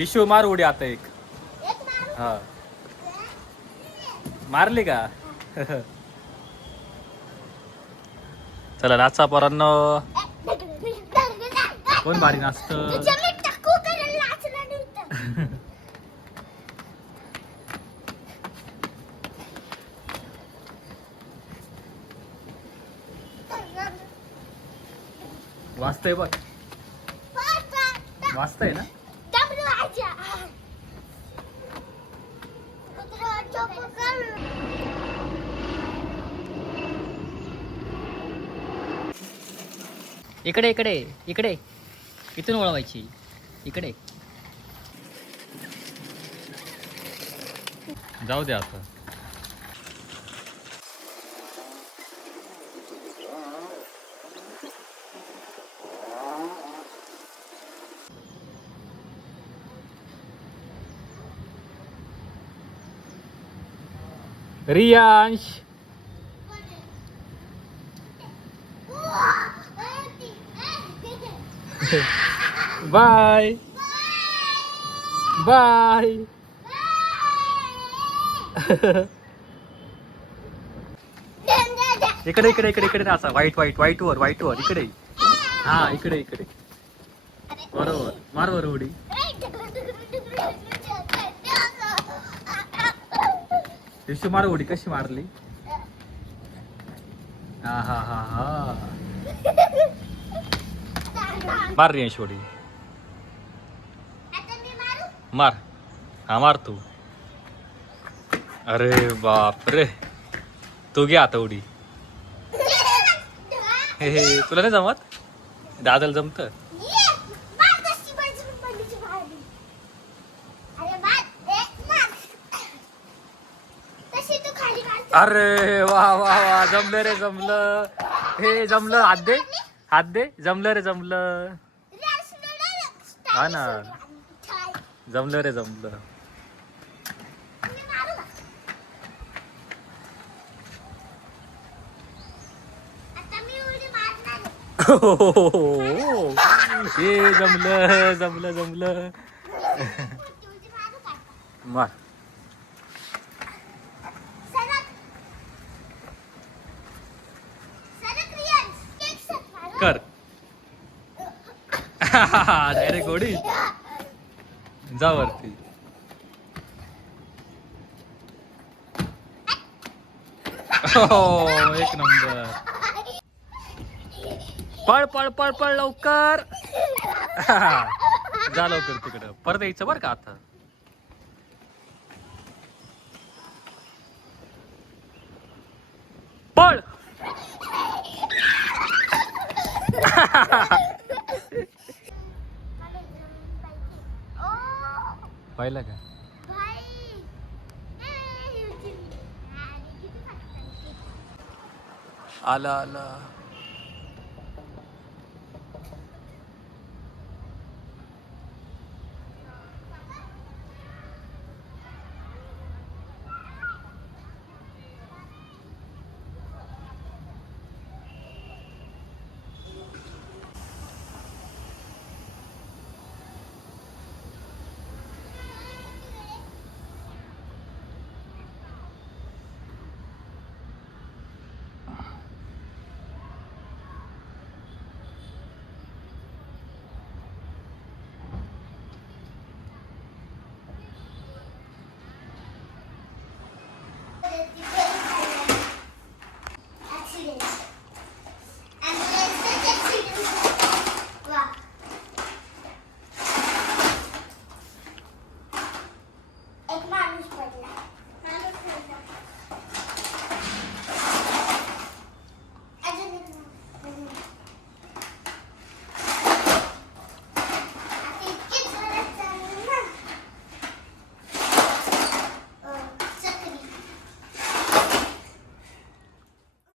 Issue मार उडी आता एक. हा मारली का? चला नाचा पोरांनो. कोण भारी नाचत? वाचतंय बघ. वाचतंय ना? इकडे इकडे इकडे. इथून वळवायची इकडे. जाऊ दे आता. Riyansh bye bye. इकडे इकडे इकडे इकडे नाचा. वाईट वाईट वाईट वर वाईट वर इकडे. हा इकडे इकडे. बरोबर मार वर उडी. दिवशी मार उडी. कशी मारली? हा हा हा हा. मार रियांश उडी. मार. हा मार तू. अरे बाप रे. तू घे आता उडी. हे तुला नाही जमत? दादाला जमत. अरे वा वा वा. जमलं रे जमलं. हे जमलं. हात दे हात दे. जमलं रे जमलं. हा ना जमलं रे जमलं. हे जमलं जमलं जमलं. मार. कर. डायरेक्ट गोडी. जा वरती. एक नंबर. पळ पळ पळ पळ लवकर. जा लवकर तिकडं. परत यायचं बरं का आता. पळ. पाहिलं का? आला आला.